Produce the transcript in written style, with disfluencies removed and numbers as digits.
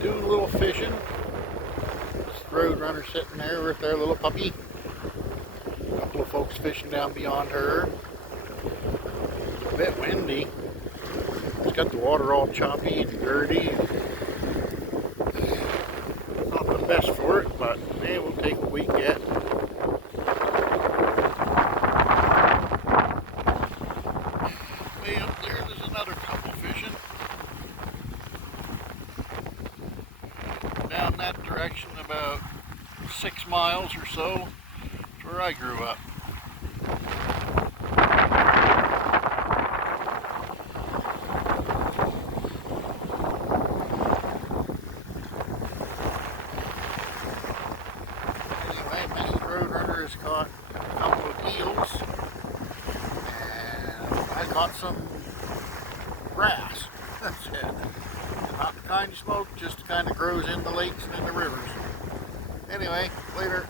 Doing a little fishing. Roadrunner sitting there with their little puppy. A couple of folks fishing down beyond her. It's a bit windy. It's got the water all choppy and dirty. Not the best for it, but hey, we'll take what we get. Way up there, there's another couple fishing. Down that direction about 6 miles or so. That's where I grew up. Anyway, Mrs. Roadrunner has caught a couple of eels, and I caught some grass. That's it. Not the kind you smoke, just the kind that grows in the lakes and in the rivers. Anyway, later.